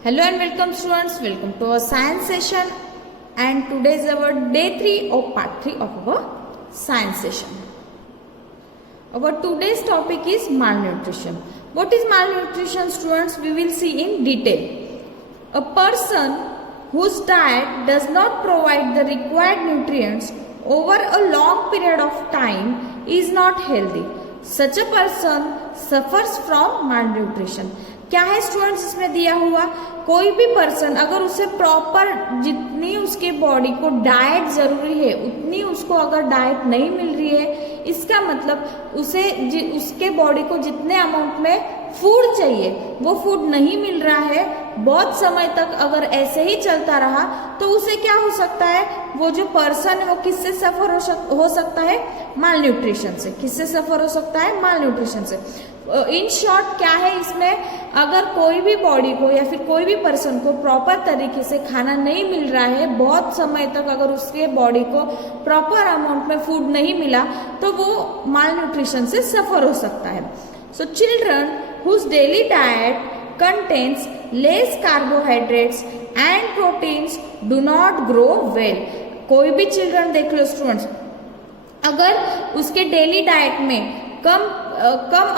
Hello and welcome students, welcome to our science session and today is our day 3 of part 3 of our science session. Our today's topic is malnutrition. What is malnutrition students? We will see in detail. A person whose diet does not provide the required nutrients over a long period of time is not healthy. Such a person suffers from malnutrition. क्या है students इसमें दिया हुआ, कोई भी person अगर उसे proper जितनी उसके बॉडी को डाइट जरूरी है उतनी उसको अगर डाइट नहीं मिल रही है, इसका मतलब उसे उसके बॉडी को जितने अमाउंट में फूड चाहिए वो फूड नहीं मिल रहा है, बहुत समय तक अगर ऐसे ही चलता रहा तो उसे क्या हो सकता है, वो जो पर्सन है वो किससे सफर हो सकता है, मालन्यूट्रिशन से। किससे सफर हो सकता है, मालन्यूट्रिशन से। इन शॉर्ट क्या है इसमें, अगर कोई भी बॉडी को या फिर कोई भी पर्सन को प्रॉपर तरीके से खाना नहीं मिल रहा है, बहुत समय तक अगर उसके बॉडी को प्रॉपर अमाउंट में फूड नहीं मिला तो वो मालन्यूट्रिशन से सफर हो सकता है। So children whose daily diet contains less carbohydrates and proteins do not grow well. कोई भी चिल्ड्रन देख लो स्टूडेंट्स, अगर उसके डेली डाइट में कम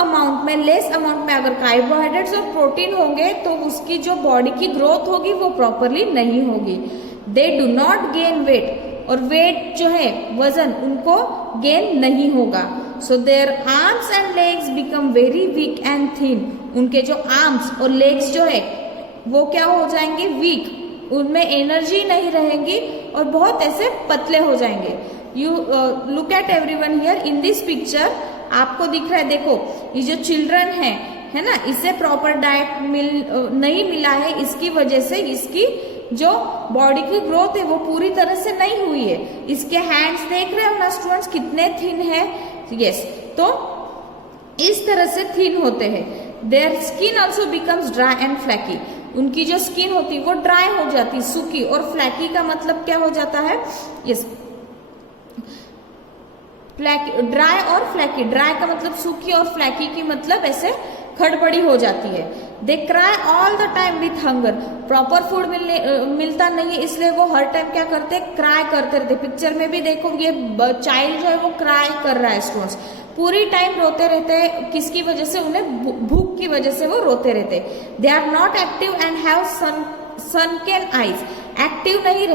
अमाउंट में, लेस अमाउंट में अगर कार्बोहाइड्रेट्स और प्रोटीन होंगे तो उसकी जो बॉडी की ग्रोथ होगी वो प्रॉपरली नहीं होगी। They do not gain weight, और वेट जो है वजन उनको गेन नहीं होगा। So there arms and legs become very weak and thin, उनके जो आर्म्स और लेग्स जो है वो क्या हो जाएंगे, वीक, उनमें एनर्जी नहीं रहेगी और बहुत ऐसे पतले हो जाएंगे। You look at everyone here in this picture, आपको दिख रहा है, देखो ये जो चिल्ड्रन है ना, इसे प्रॉपर डाइट नहीं मिला है, इसकी वजह से इसकी जो बॉडी की ग्रोथ है वो पूरी तरह से नहीं हुई है। इसके हैंड्स देख रहे हो ना स्टूडेंट्स कितने थिन है, यस, तो इस तरह से थिन होते हैं। Their skin also becomes dry and flaky, उनकी जो स्किन होती है वो ड्राई हो जाती है, सूखी, और फ्लैकी का मतलब क्या हो जाता है, यस, ड्राई और फ्लैकी, ड्राई का मतलब सूखी और फ्लैकी की मतलब ऐसे खड़बड़ी हो जाती है। दे cry all the time with hunger, proper food मिलता नहीं है इसलिए वो हर टाइम क्या करते हैं, क्राई करते रहते। पिक्चर में भी देखो ये चाइल्ड जो है वो क्राई कर रहा है स्टूडेंट्स, पूरी टाइम रोते रहते हैं, किसकी वजह से, उन्हें भूख की वजह से वो रोते रहते। They are not active and have sunken eyes, active नहीं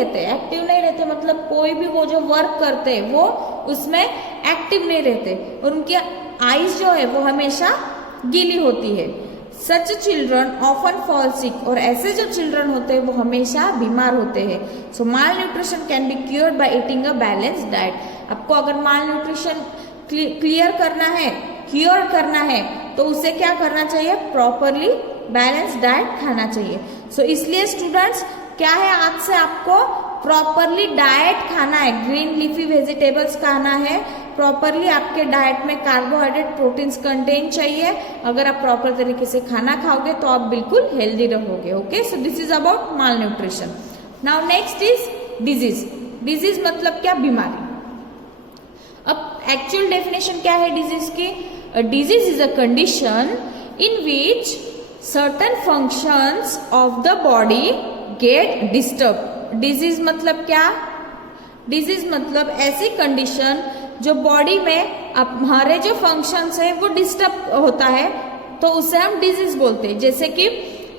रहते मतलब कोई भी वो जो वर्क करते हैं वो उसमें एक्टिव नहीं रहते, और उनकी आईज जो है वो हमेशा गीली होती है। सच चिल्ड्रन ऑफन फॉल सिक, और ऐसे जो चिल्ड्रन होते हैं वो हमेशा बीमार होते हैं। So malnutrition can be cured by eating a balanced diet. आपको अगर माल न्यूट्रिशन क्लियर करना है, क्योर करना है, तो उसे क्या करना चाहिए, प्रॉपरली बैलेंस डाइट खाना चाहिए। सो इसलिए स्टूडेंट्स क्या है, आज से आपको प्रॉपरली डाइट खाना है, ग्रीन लीफी वेजिटेबल्स खाना है, प्रॉपरली आपके डाइट में कार्बोहाइड्रेट, प्रोटीन्स कंटेन चाहिए। अगर आप प्रॉपर तरीके से खाना खाओगे तो आप बिल्कुल हेल्दी रहोगे। Okay, so this is about mall nutrition. Now next is disease. Disease मतलब क्या, बीमारी। अब एक्चुअल डेफिनेशन क्या है डिजीज की, disease is a condition in which certain functions of the body get disturb. Disease मतलब क्या, डिजीज मतलब ऐसी कंडीशन जो बॉडी में हमारे जो फंक्शंस है वो डिस्टर्ब होता है तो उसे हम डिजीज बोलते हैं। जैसे कि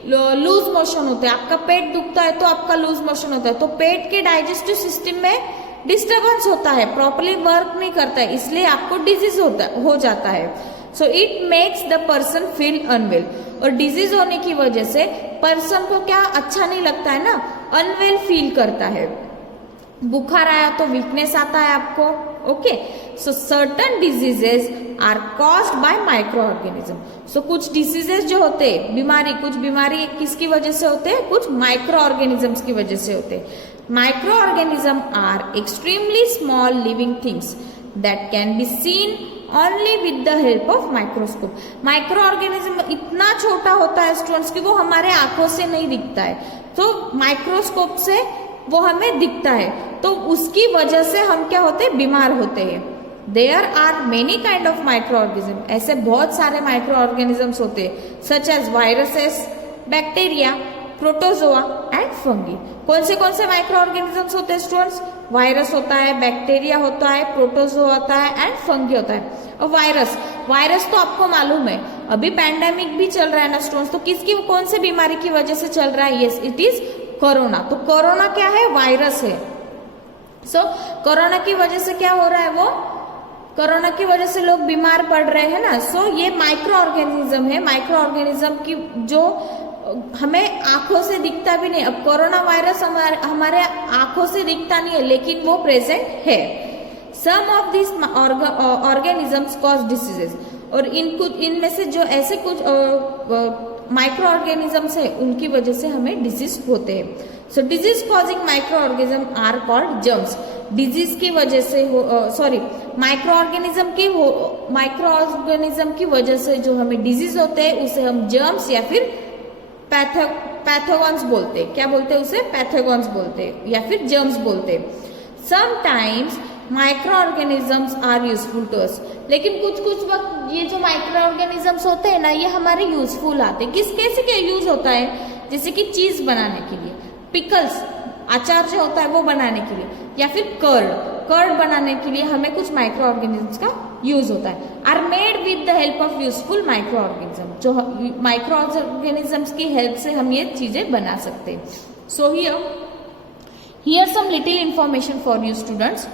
लूज मोशन होता है, आपका पेट दुखता है तो आपका लूज मोशन होता है, तो पेट के डाइजेस्टिव सिस्टम में डिस्टर्बेंस होता है, प्रॉपरली वर्क नहीं करता है, इसलिए आपको डिजीज हो जाता है। So it makes the person feel unwell, और डिजीज होने की वजह से पर्सन को क्या अच्छा नहीं लगता है ना, अनवेल फील करता है। बुखार आया तो वीकनेस आता है आपको। Okay, so certain diseases are caused by microorganism. So कुछ डिजीजेस जो होते हैं, बीमारी, कुछ बीमारी किसकी वजह से होते हैं, कुछ माइक्रो ऑर्गेनिजम्स की वजह से होते हैं। Micro organism are extremely small living things that can be seen only with the help of microscope. Micro organism इतना छोटा होता है स्टूडेंट्स कि वो हमारे आंखों से नहीं दिखता है, तो माइक्रोस्कोप से वो हमें दिखता है, तो उसकी वजह से हम क्या होते हैं, बीमार होते हैं। There are many kind of micro organism, ऐसे बहुत सारे माइक्रो ऑर्गेनिजम्स होते हैं, such as viruses, bacteria, protozoa and fungi. कौन से माइक्रो ऑर्गेनिजम्स होते हैं स्टूडेंट्स? वायरस होता है, बैक्टीरिया होता है, प्रोटोजोआ होता है एंड फंगी होता है। और वायरस तो आपको मालूम है, अभी पैंडेमिक भी चल रहा है ना स्टूडेंट्स, तो किसकी कौन से बीमारी की वजह से चल रहा है? Yes, it is corona. तो कोरोना क्या है? वायरस है। सो कोरोना की वजह से क्या हो रहा है? वो कोरोना की वजह से लोग बीमार पड़ रहे हैं ना। सो ये माइक्रो ऑर्गेनिज्म है, माइक्रो ऑर्गेनिज्म की जो हमें आंखों से दिखता भी नहीं। अब कोरोना वायरस हमारे आंखों से दिखता नहीं है, लेकिन वो प्रेजेंट है। Some of this organisms cause diseases, और इनमें से जो ऐसे कुछ माइक्रो ऑर्गेनिजम्स है उनकी वजह से हमें डिजीज होते हैं। So disease causing micro organism are called germs. Disease की वजह से माइक्रो ऑर्गेनिज्म की वजह से जो हमें डिजीज होते हैं उसे हम जर्म्स या फिर पैथोगन्स बोलते हैं। क्या बोलते हैं उसे? पैथोगन्स बोलते हैं या फिर जर्म्स बोलते हैं। Sometimes micro organisms are useful to us, लेकिन कुछ वक्त ये जो माइक्रो ऑर्गेनिजम्स होते हैं ना, ये हमारे यूजफुल आते हैं। कैसे क्या यूज होता है? जैसे कि चीज बनाने के लिए, पिकल्स अचार जो होता है वो बनाने के लिए, या फिर कर्ड बनाने के लिए हमें कुछ माइक्रो ऑर्गेनिजम्स का यूज होता है। Are made with the help of useful micro organism, जो माइक्रो ऑर्गेनिजम्स की हेल्प से हम ये चीजें बना सकते हैं। So here some little information for you students.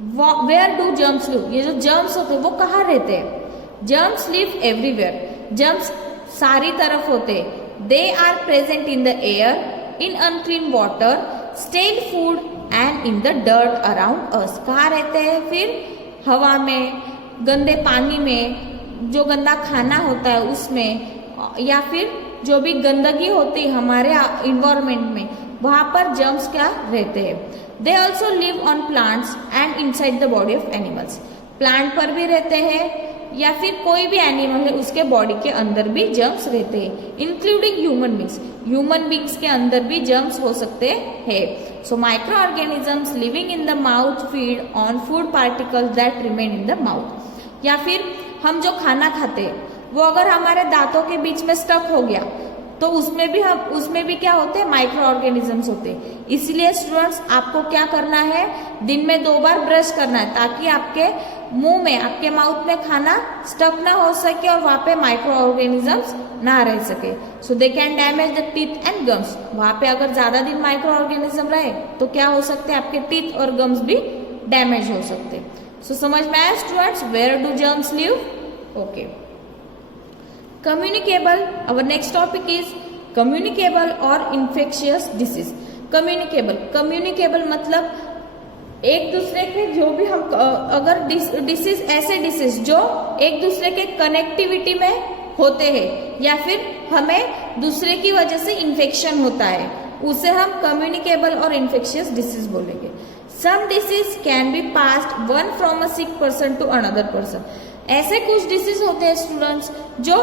Where do germs live? ये जो जर्म्स होते हैं वो कहाँ रहते हैं? Germs live everywhere. जर्म्स सारी तरफ होते हैं। They are present in the air, in unclean water, stale food and in the dirt around us. कहाँ रहते हैं फिर? हवा में, गंदे पानी में, जो गंदा खाना होता है उसमें, या फिर जो भी गंदगी होती है हमारे इन्वायरमेंट में, वहां पर जर्म्स क्या रहते हैं। They also live on plants and inside the body of animals. Plant पर भी रहते हैं या फिर कोई भी एनिमल है उसके बॉडी के अंदर भी जर्म्स रहते हैं, including human beings. Human beings के अंदर भी जर्म्स हो सकते हैं। So micro organisms living in the mouth feed on food particles that remain in the mouth. या फिर हम जो खाना खाते हैं वो अगर हमारे दांतों के बीच में स्टक हो गया तो उसमें भी क्या होते हैं? माइक्रो ऑर्गेनिजम्स होते हैं। इसलिए स्टूडेंट्स आपको क्या करना है? दिन में 2 बार ब्रश करना है, ताकि आपके मुंह में, आपके माउथ में खाना स्टक ना हो सके और वहां पे माइक्रो ऑर्गेनिजम्स ना रह सके। So they can damage the teeth and gums. वहां पे अगर ज्यादा दिन माइक्रो ऑर्गेनिज्म रहे तो क्या हो सकते हैं? आपके टीथ और गम्स भी डैमेज हो सकते हैं। सो समझ में आया students? Where do germs live? Okay. Communicable, our next topic is communicable और इन्फेक्शियस डिसीज। कम्युनिकेबल मतलब एक दूसरे के जो भी हम अगर डिसीज, ऐसे डिसीज जो एक दूसरे के कनेक्टिविटी में होते हैं या फिर हमें दूसरे की वजह से इन्फेक्शन होता है, उसे हम कम्युनिकेबल और इन्फेक्शियस डिसीज बोलेंगे। Some disease can be passed on from a sick person to another person. ऐसे कुछ डिसीज होते हैं स्टूडेंट्स जो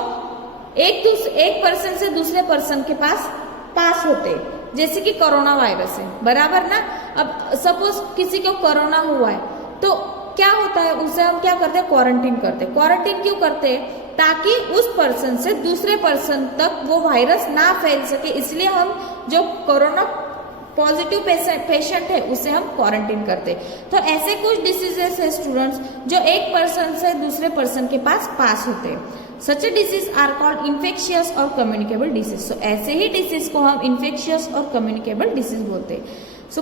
एक पर्सन से दूसरे पर्सन के पास होते हैं, जैसे कि कोरोना वायरस है, बराबर ना। अब सपोज किसी को कोरोना हुआ है तो क्या होता है? उसे हम क्या करते हैं? क्वारंटीन करते हैं। क्वारंटीन क्यों करते हैं? ताकि उस पर्सन से दूसरे पर्सन तक वो वायरस ना फैल सके। इसलिए हम जो कोरोना पॉजिटिव पेशेंट है उसे हम क्वारंटीन करते हैं। तो ऐसे कुछ डिसीजेस है स्टूडेंट्स जो एक पर्सन से दूसरे पर्सन के पास होते हैं। सच डिसीज आर कॉल्ड इन्फेक्शियस और कम्युनिकेबल डिसीज। सो ऐसे ही डिसीज को हम इन्फेक्शियस और कम्युनिकेबल डिसीज बोलते हैं। So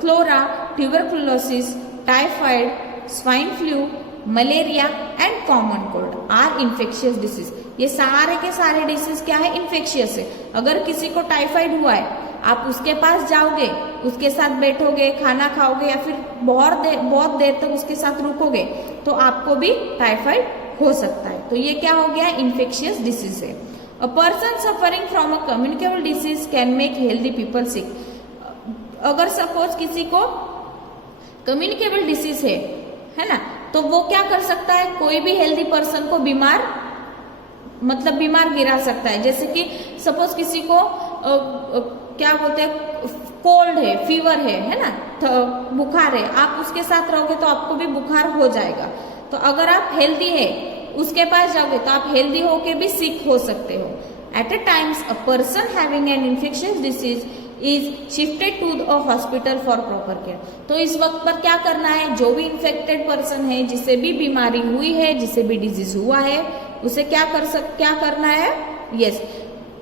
cholera, tuberculosis, typhoid, swine flu, malaria and common cold are infectious disease. ये सारे के सारे डिसीज क्या है? इन्फेक्शियस है। अगर किसी को टाइफाइड हुआ है, आप उसके पास जाओगे, उसके साथ बैठोगे, खाना खाओगे या फिर बहुत देर तक उसके साथ रुकोगे तो आपको भी टाइफाइड हो सकता है। तो ये क्या हो गया? इन्फेक्शियस डिसीज है। A person suffering from a communicable disease can make healthy people sick. अगर सपोज किसी को कम्युनिकेबल डिसीज है ना, तो वो क्या कर सकता है? कोई भी हेल्दी पर्सन को बीमार गिरा सकता है। जैसे कि सपोज किसी को क्या बोलते हैं, कोल्ड है, फीवर है ना, बुखार है, आप उसके साथ रहोगे तो आपको भी बुखार हो जाएगा। तो अगर आप हेल्दी है उसके पास जाओगे तो आप हेल्दी होके भी सिक हो सकते हो। At a times, a person having an infectious disease is shifted to a hospital for proper care. तो इस वक्त पर क्या करना है, जो भी इन्फेक्टेड पर्सन है, जिसे भी बीमारी हुई है, जिसे भी डिजीज हुआ है, उसे क्या करना है, यस,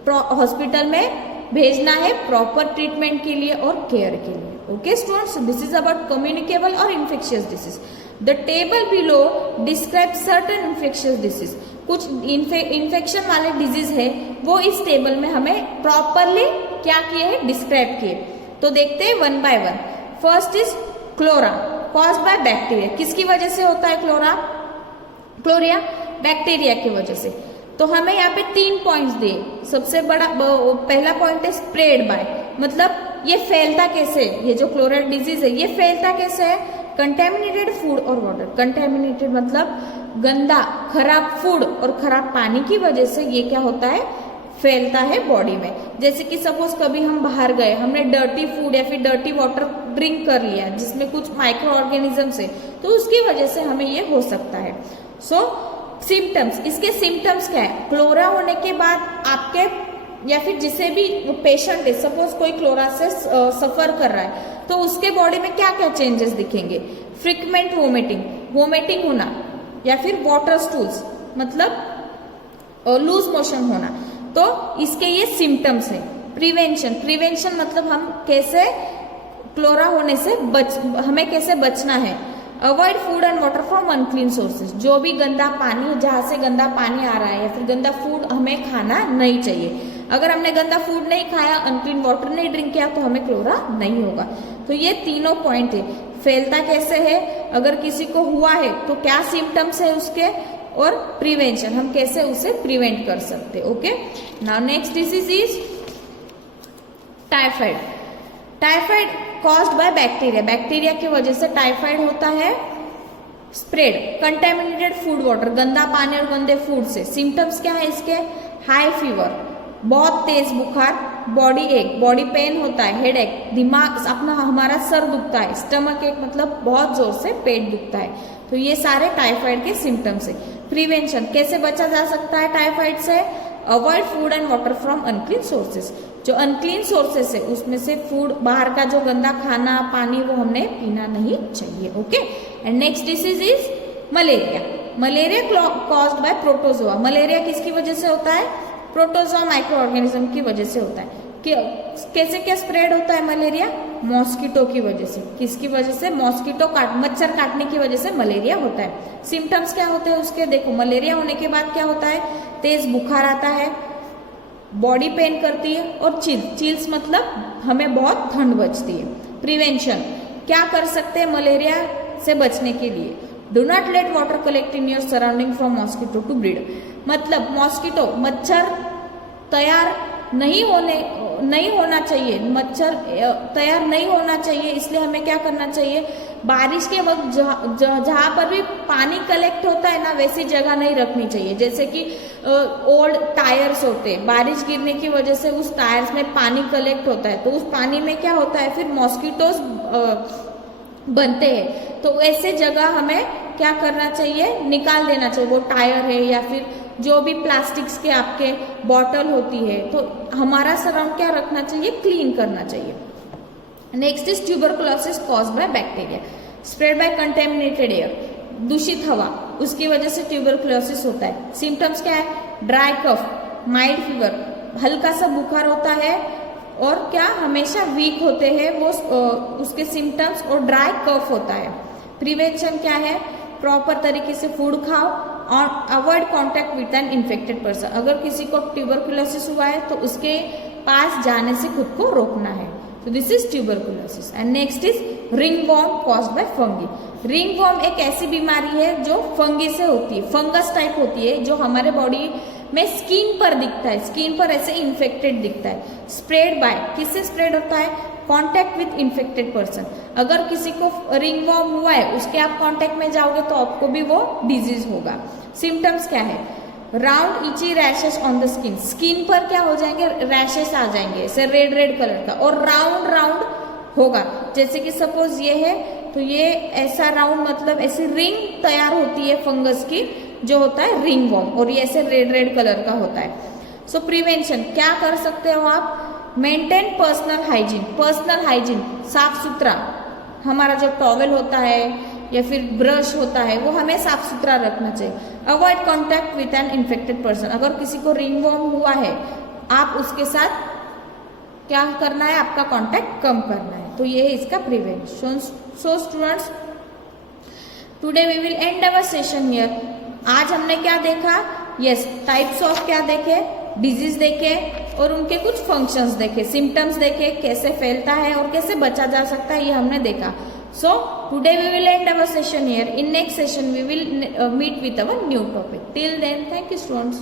हॉस्पिटल में भेजना है प्रॉपर ट्रीटमेंट के लिए और केयर के लिए. Okay students, this is about communicable और infectious disease. The table below describe certain infectious disease. कुछ इन्फेक्शन वाले डिजीज है वो इस टेबल में हमें प्रॉपरली क्या किए हैं, डिस्क्राइब किए. तो देखते हैं one by one. First is cholera, caused by bacteria. किसकी वजह से होता है क्लोरिया? बैक्टीरिया की वजह से. तो हमें यहाँ पे 3 पॉइंट्स दिए. सबसे बड़ा पहला पॉइंट है स्प्रेड बाय, मतलब ये फैलता कैसे, ये जो क्लोरा डिजीज है ये फैलता कैसे है, कंटेमिनेटेड फूड और वाटर. कंटेमिनेटेड मतलब गंदा खराब फूड और खराब पानी की वजह से ये क्या होता है, फैलता है बॉडी में. जैसे कि सपोज कभी हम बाहर गए, हमने डर्टी फूड या फिर डर्टी वाटर ड्रिंक कर लिया जिसमें कुछ माइक्रो ऑर्गेनिजम्स है, तो उसकी वजह से हमें ये हो सकता है. सो सिम्टम्स, इसके सिम्टम्स क्या है, क्लोरा होने के बाद आपके या फिर जिसे भी पेशेंट है, सपोज कोई क्लोरा से सफर कर रहा है, तो उसके बॉडी में क्या क्या चेंजेस दिखेंगे. फ्रीक्वेंट वोमिटिंग होना, या फिर वाटर स्टूल्स मतलब लूज मोशन होना. तो इसके ये सिम्टम्स है. प्रिवेंशन मतलब हम कैसे क्लोरा होने से हमें कैसे बचना है. Avoid food and water from unclean sources. जो भी गंदा पानी, जहां से गंदा पानी आ रहा है या फिर गंदा फूड हमें खाना नहीं चाहिए. अगर हमने गंदा फूड नहीं खाया, अनक्लीन वाटर नहीं ड्रिंक किया, तो हमें क्लोरा नहीं होगा. तो ये तीनों पॉइंट है. फैलता कैसे है, अगर किसी को हुआ है तो क्या सिम्टम्स है उसके, और प्रिवेंशन, हम कैसे उसे प्रिवेंट कर सकते. Okay, now next disease is typhoid. Typhoid caused by bacteria. Bacteria की वजह से टाइफाइड होता है. स्प्रेड कंटेमिनेटेड फूड वाटर, गंदा पानी और गंदे फूड से. सिम्टम्स क्या है इसके, हाई फीवर, बहुत तेज बुखार, बॉडी एक, बॉडी पेन होता है, हेड एक, दिमाग अपना हमारा सर दुखता है, स्टमक एक मतलब बहुत जोर से पेट दुखता है. तो ये सारे टाइफाइड के सिम्टम्स है. प्रिवेंशन, कैसे बचा जा सकता है टाइफाइड से, avoid food and water from unclean sources. जो अनक्लीन सोर्सेस है उसमें से फूड, बाहर का जो गंदा खाना पानी वो हमने पीना नहीं चाहिए. Okay, and next disease is malaria. Malaria caused by protozoa. Malaria किसकी वजह से होता है, प्रोटोजोआ माइक्रो ऑर्गेनिज्म की वजह से होता है. कैसे क्या स्प्रेड होता है मलेरिया, मॉस्किटो की वजह से. किसकी वजह से, मच्छर काटने की वजह से मलेरिया होता है. सिम्टम्स क्या होते हैं उसके, देखो मलेरिया होने के बाद क्या होता है, तेज बुखार आता है, बॉडी पेन करती है, और चिल्स मतलब हमें बहुत ठंड बचती है. प्रिवेंशन, क्या कर सकते हैं मलेरिया से बचने के लिए, do not let water collect in your surrounding from mosquito to breed. मतलब मॉस्किटो, मच्छर तैयार नहीं होना चाहिए, मच्छर तैयार नहीं होना चाहिए. इसलिए हमें क्या करना चाहिए, बारिश के वक्त जहां पर भी पानी कलेक्ट होता है ना, वैसी जगह नहीं रखनी चाहिए. जैसे कि ओल्ड टायर्स होते हैं, बारिश गिरने की वजह से उस टायर्स में पानी कलेक्ट होता है, तो उस पानी में क्या होता है, फिर मॉस्किटोज बनते हैं. तो ऐसे जगह हमें क्या करना चाहिए, निकाल देना चाहिए. वो टायर है या फिर जो भी प्लास्टिक्स के आपके बॉटल होती है, तो हमारा सराउंड क्या रखना चाहिए, क्लीन करना चाहिए. Next is tuberculosis caused by bacteria. Spread by contaminated air. दूषित हवा, उसकी वजह से ट्यूबरकुलोसिस होता है. सिम्टम्स क्या है, ड्राई कफ, माइल्ड फीवर, हल्का सा बुखार होता है, और क्या हमेशा वीक होते हैं वो उसके सिम्टम्स, और ड्राई कफ होता है. प्रिवेंशन क्या है, प्रॉपर तरीके से फूड खाओ और avoid contact with an infected person. अगर किसी को ट्यूबरकुलोसिस हुआ है तो उसके पास जाने से खुद को रोकना है. तो this is tuberculosis. And next is ringworm caused by fungi. Ringworm एक ऐसी बीमारी है जो फंगी से होती है, फंगस टाइप होती है, जो हमारे बॉडी में स्किन पर दिखता है, स्किन पर ऐसे इन्फेक्टेड दिखता है. स्प्रेड बाय, किससे स्प्रेड होता है, कांटेक्ट विद इन्फेक्टेड पर्सन. अगर किसी को रिंगवॉर्म हुआ है, उसके आप कांटेक्ट में जाओगे तो आपको भी वो डिजीज होगा. सिम्टम्स क्या है, round itchy rashes on the skin. Skin पर क्या हो जाएंगे, रैशेस आ जाएंगे ऐसे रेड कलर का, और राउंड होगा. जैसे कि सपोज ये है, तो ये ऐसा राउंड मतलब ऐसी रिंग तैयार होती है फंगस की, जो होता है रिंगवॉर्म, और ये ऐसे रेड कलर का होता है. सो प्रिवेंशन क्या कर सकते हो आप, मेंटेन पर्सनल हाइजीन, साफ सुथरा, हमारा जो टॉवेल होता है या फिर ब्रश होता है वो हमें साफ सुथरा रखना चाहिए। Avoid contact with an infected person, अगर किसी को रिंगवॉर्म हुआ है आप उसके साथ क्या करना है, आपका कांटेक्ट कम करना है। तो ये है इसका prevention. So students, today we will end our session here. आज हमने क्या देखा, यस टाइप्स ऑफ क्या देखे, डिजीज देखे और उनके कुछ फंक्शंस देखे, सिम्टम्स देखे, कैसे फैलता है और कैसे बचा जा सकता है, ये हमने देखा। So today we will end our session here. In next session we will meet with our new topic. Till then, thank you students.